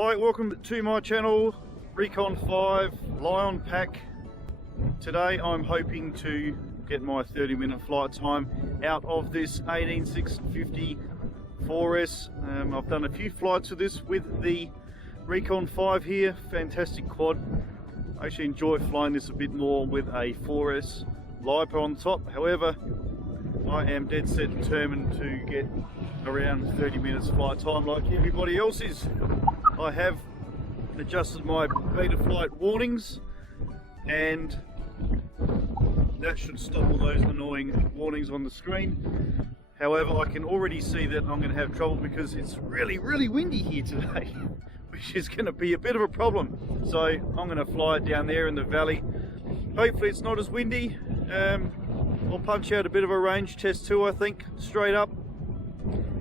Hi, welcome to my channel, RekonFPV Lion Pack. Today I'm hoping to get my 30-minute flight time out of this 18650 4S. I've done a few flights of this with the RekonFPV here, fantastic quad. I actually enjoy flying this a bit more with a 4S LiPo on top. However, I am dead set determined to get around 30 minutes flight time like everybody else is. I have adjusted my beta flight warnings and that should stop all those annoying warnings on the screen. However, I can already see that I'm going to have trouble because it's really windy here today, which is going to be a bit of a problem. So I'm going to fly it down there in the valley. Hopefully it's not as windy. I'll punch out a bit of a range test too, I think, straight up,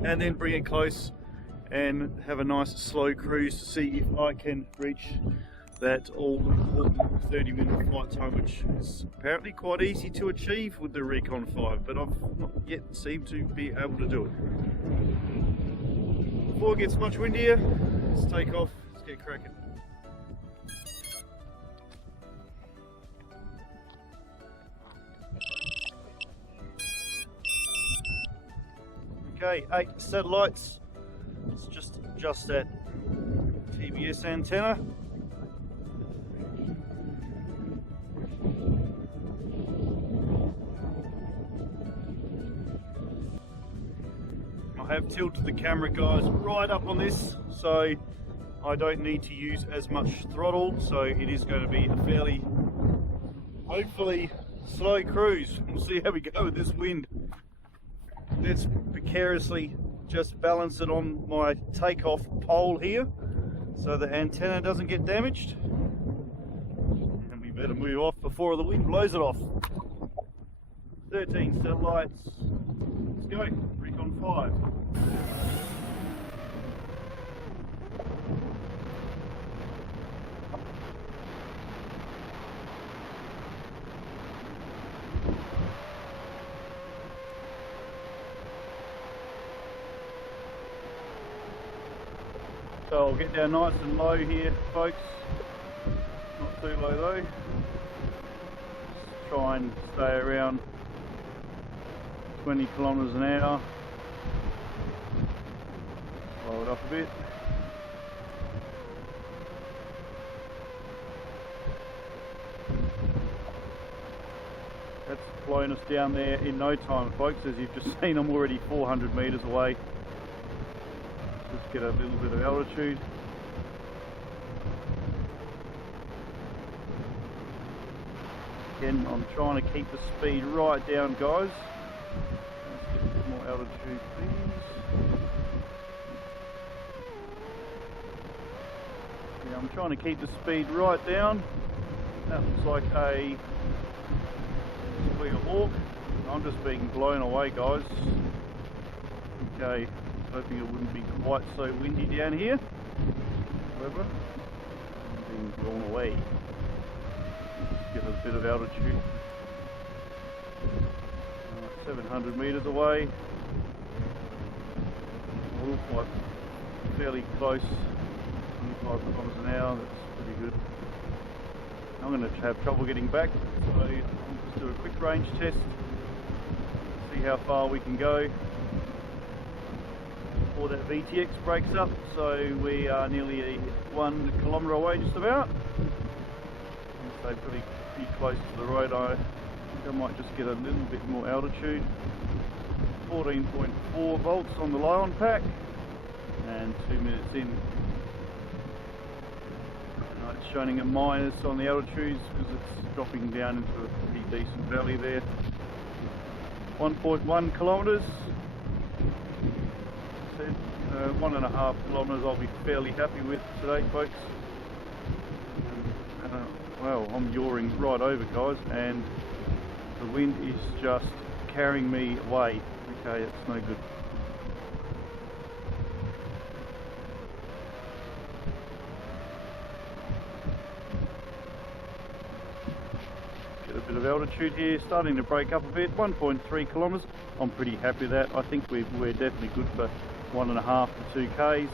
and then bring it close and have a nice slow cruise to see if I can reach that all-important 30-minute flight time, which is apparently quite easy to achieve with the RekonFPV, but I've not yet seemed to be able to do it. Before it gets much windier, let's take off, let's get cracking. Okay, 8 satellites. Let's just adjust that TBS antenna. I have tilted the camera, guys, right up on this, so I don't need to use as much throttle, so it is going to be a fairly, hopefully, slow cruise. We'll see how we go with this wind. Let's precariously just balance it on my takeoff pole here so the antenna doesn't get damaged, and we better move off before the wind blows it off. 13 satellites, let's go, RekonFPV. So I'll get down nice and low here, folks. Not too low though. Just try and stay around 20 kilometers an hour. Slow it up a bit. That's blown us down there in no time, folks. As you've just seen, I'm already 400 meters away. Just get a little bit of altitude. Again, I'm trying to keep the speed right down, guys. Let's get a bit more altitude, please. Yeah, I'm trying to keep the speed right down. That looks like a hawk. I'm just being blown away, guys. Okay. Hoping it wouldn't be quite so windy down here. However, I'm being blown away. Let's get a bit of altitude. 700 meters away. It looks like fairly close. 25 kilometers an hour. That's pretty good. I'm going to have trouble getting back, so I'll just do a quick range test. See how far we can go before that VTX breaks up. So we are nearly 1 kilometre away just about. So pretty close to the road. I think I might just get a little bit more altitude. 14.4 volts on the Lion pack and 2 minutes in. It's showing a minus on the altitudes because it's dropping down into a pretty decent valley there. 1.1 kilometres. 1.5 kilometres I'll be fairly happy with today, folks. Well, I'm yawing right over, guys, and the wind is just carrying me away. Okay, it's no good. Get a bit of altitude here, starting to break up a bit. 1.3 kilometres. I'm pretty happy with that. I think we're definitely good for 1.5 to 2 Ks.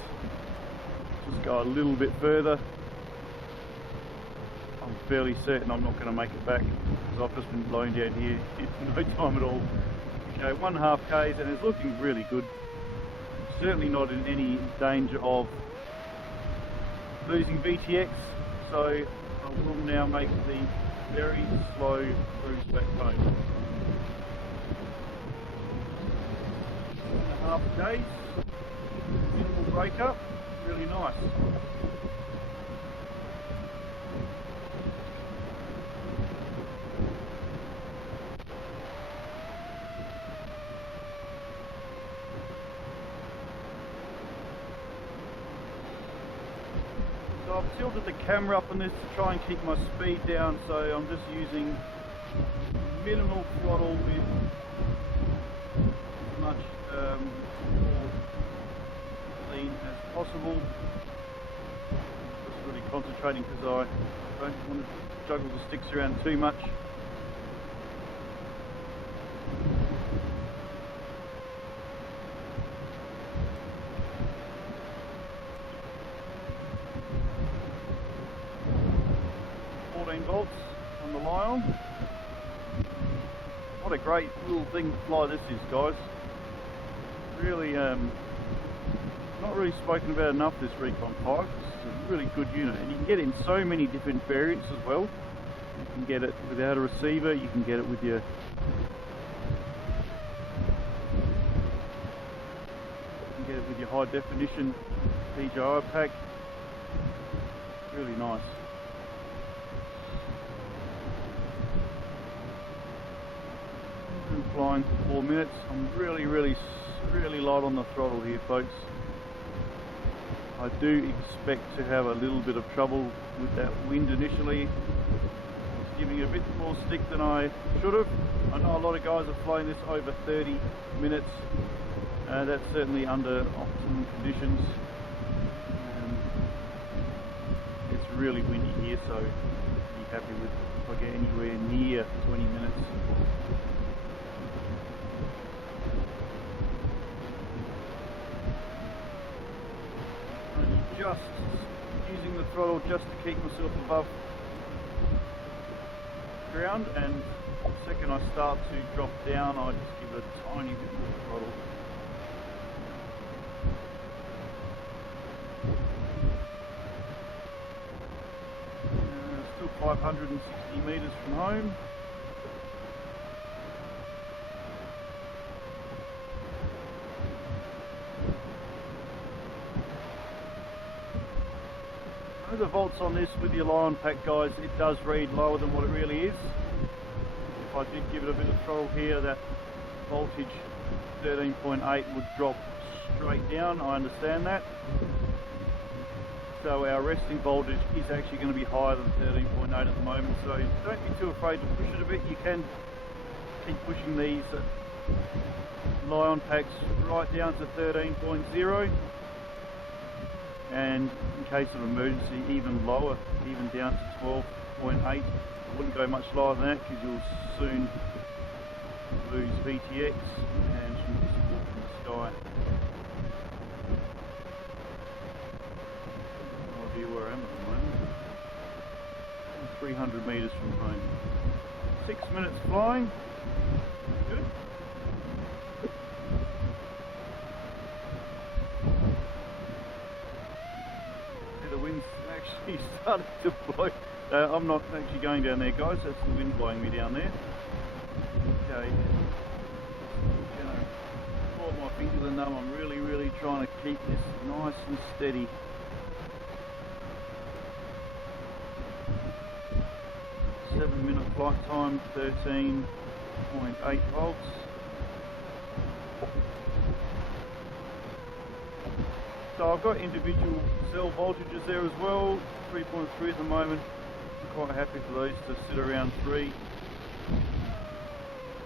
just go a little bit further. I'm fairly certain I'm not going to make it back because I've just been blown down here in no time at all. Okay, 1.5 Ks and it's looking really good. Certainly not in any danger of losing VTX, so I will now make the very slow cruise back home. 1.5 Ks, minimal breakup, really nice. So I've tilted the camera up on this to try and keep my speed down, so I'm just using minimal throttle with as much lean as possible. Just really concentrating because I don't want to juggle the sticks around too much. Volts on the Lion. What a great little thing to fly this is, guys. Really, not really spoken about enough, this Rekon 5. It's a really good unit, and you can get it in so many different variants as well. You can get it without a receiver, you can get it with your high definition DJI pack. Really nice. Flying for 4 minutes. I'm really light on the throttle here, folks. I do expect to have a little bit of trouble with that wind initially. It's giving it a bit more stick than I should have. I know a lot of guys are flying this over 30 minutes. That's certainly under optimum conditions. It's really windy here, so be happy with if I get anywhere near 20 minutes. Just using the throttle just to keep myself above ground, and the second I start to drop down I just give it a tiny bit more throttle. Still 560 meters from home. The volts on this with your Lion pack, guys, it does read lower than what it really is. If I did give it a bit of throttle here, that voltage 13.8 would drop straight down. I understand that. So our resting voltage is actually going to be higher than 13.8 at the moment, so don't be too afraid to push it a bit. You can keep pushing these Lion packs right down to 13.0. and in case of emergency even lower, even down to 12.8. I wouldn't go much lower than that because you'll soon lose VTX and some support from the sky. No idea where I am at the moment. 300 meters from home. 6 minutes flying. Good. The wind's actually started to blow. I'm not actually going down there, guys. That's the wind blowing me down there. Okay. I'm gonna hold my fingers and numb. I'm really trying to keep this nice and steady. Minute flight time, 13.8 volts. So I've got individual cell voltages there as well, 3.3 at the moment. I'm quite happy for those to sit around 3.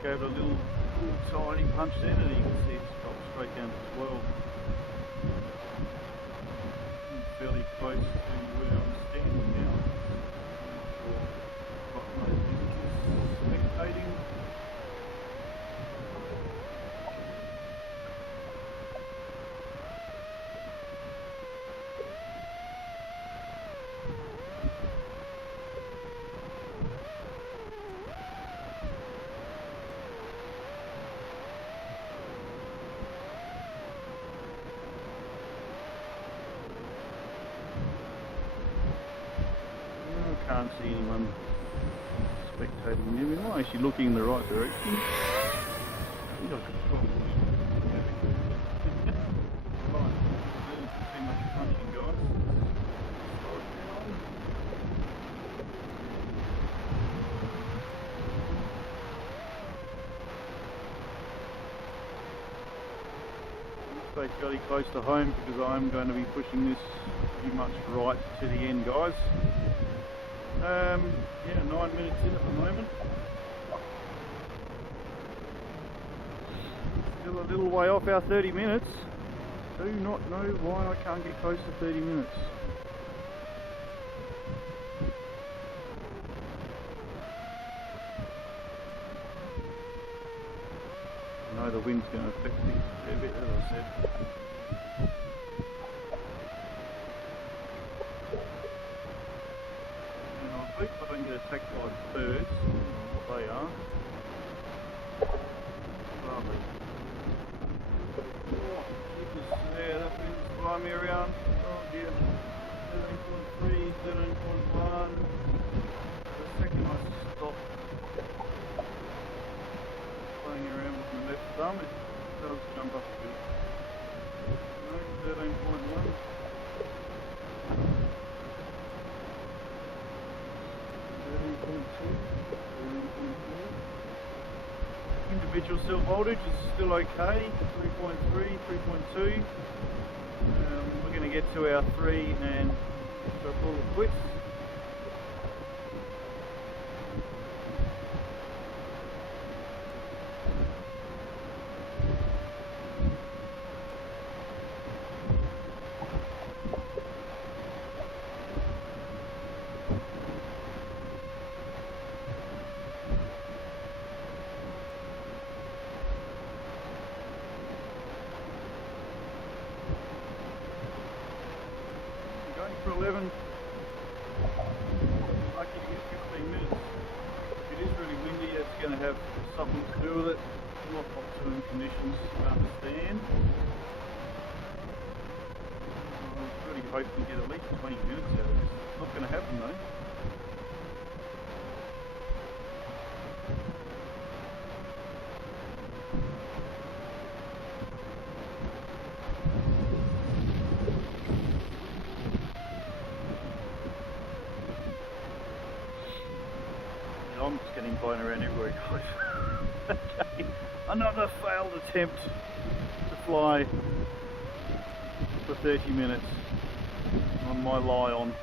Gave it a little tiny punch in and you can see it's dropped straight down to 12. I'm fairly close to where I'm standing now. Spectating. can't see anyone spectating near me. I'm not actually looking in the right direction. I think I could probably right, too much punching, guys. Stay fairly close to home because I'm going to be pushing this pretty much right to the end, guys. Yeah, 9 minutes in at the moment. Still a little way off our 30 minutes. Do not know why I can't get close to 30 minutes. I know the wind's going to affect me a bit, as I said. And I hope I don't get attacked by birds. I don't know what they are. Lovely. Oh, Jesus, yeah, that wind's flying me around. Oh dear. 13.3, 13.1. The second I stop playing around with my left thumb, it does jump up a bit. No, 13.1. 13.2. Individual cell voltage is still okay, 3.3, 3.2. We're going to get to our 3 and so call it quits. For 11, lucky to get 15 minutes. If it is really windy, it's going to have something to do with it. Not optimum conditions, I understand. I'm really hoping to get at least 20 minutes out of this. It's not going to happen though. I'm just getting blown around everywhere, guys. Okay, another failed attempt to fly for 30 minutes on my lie-on.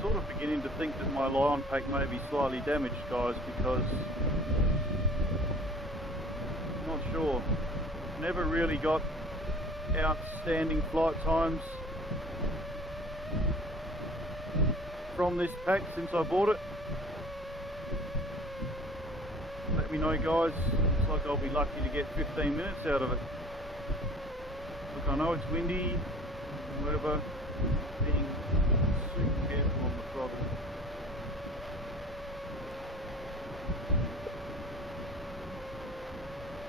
Sort of beginning to think that my lie-on pack may be slightly damaged, guys, because not sure. Never really got outstanding flight times from this pack since I bought it. Let me know, guys. Looks like I'll be lucky to get 15 minutes out of it. Look, I know it's windy, whatever. Being super careful on the throttle.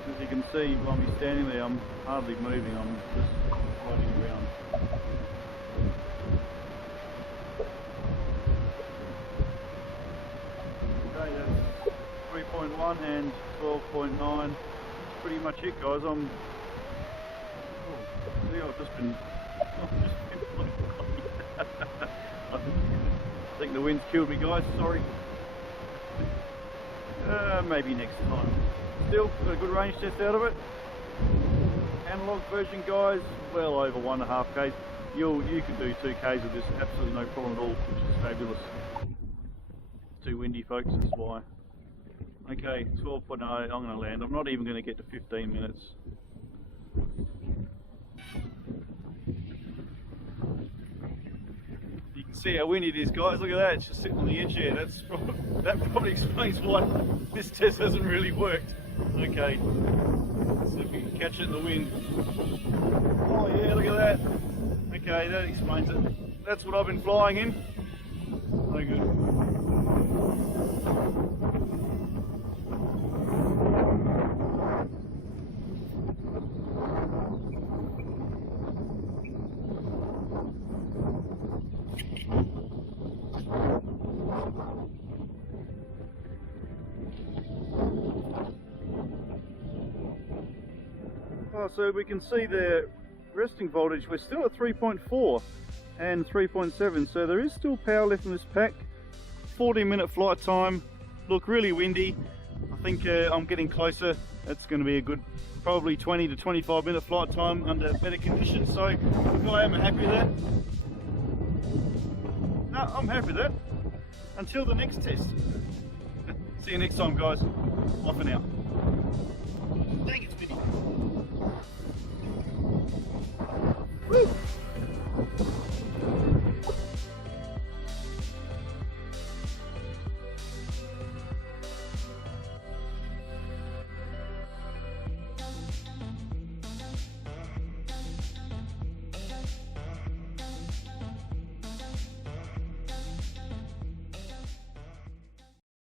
As you can see, while I'm standing there, I'm hardly moving, I'm just floating around. Okay, that's 3.1 and 12.9. That's pretty much it, guys. I've just been I think the wind's killed me, guys, sorry. Maybe next time. Still got a good range test out of it. Analog version, guys, well over 1.5 Ks. You can do 2 Ks with this, absolutely no problem at all, which is fabulous. It's too windy, folks, that's why. Okay, 12.0, I'm going to land. I'm not even going to get to 15 minutes. You can see how windy it is, guys. Look at that, it's just sitting on the edge here. That probably explains why this test hasn't really worked. Okay, so if we can catch it in the wind. Oh yeah, look at that. Okay, that explains it. That's what I've been flying in. No good. Oh, so we can see the resting voltage. We're still at 3.4 and 3.7, so there is still power left in this pack. 40-minute flight time. Look, really windy. I think I'm getting closer. That's going to be a good, probably 20 to 25-minute flight time under better conditions. So look, I am happy with that. No, I'm happy with that. Until the next test. See you next time, guys. Off and out. Dang, it's windy. Woo!